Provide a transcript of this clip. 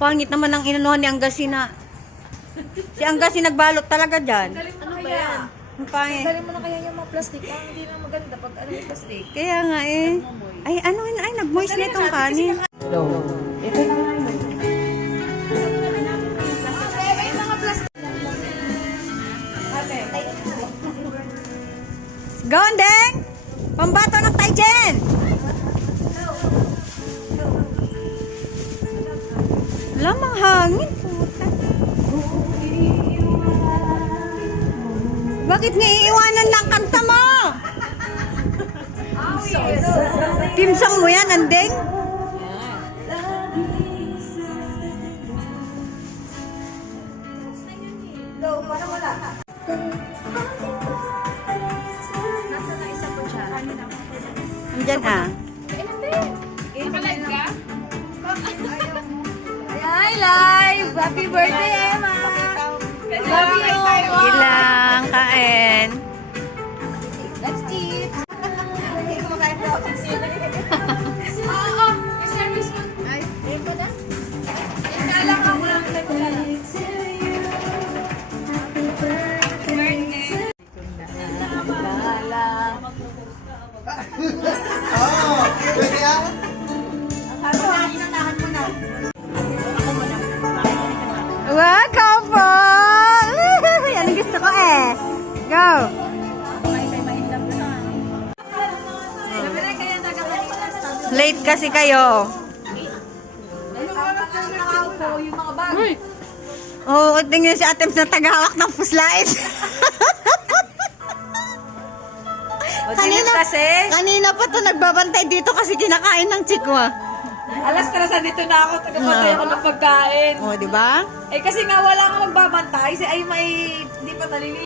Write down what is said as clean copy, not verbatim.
Pangit naman ang inanuhan ni Angasi na. Si Angasi nagbalot talaga dyan. Ano ba yan? Ang pangit. Galing mo na kaya yung mga plastic. Hindi na maganda pag ano yung plastic. Kaya nga eh. Ay, ano yun? Ay, nag-moist na itong kanin. Ito na nga yun. Gondeng! Pambato ng Taijen! Lamang hangin. Puta. Bakit nga iiwanan ng kanta mo? Timsang mo yan, Andeng? Andyan ah. Nakalive ka? Hi, live! Happy birthday, Emma! Love you! Ilang kain. Let's eat! Oo, may service mo. Ay, ito na. Kala ka mo lang tayo na lang. Wow, couple! Yan ang gusto ko eh. Go! Late kasi kayo. Yung mga bag. Oo, tingnan si Atems na tagahawak ng puslais. Kanina pa to nagbabantay dito kasi kinakain ng chikwa. Alas 3 dito na ako, tagapantay ako ng pagkain. Oh, di ba? Eh kasi nga wala nga magbabantay, ay may hindi pa nalilinis.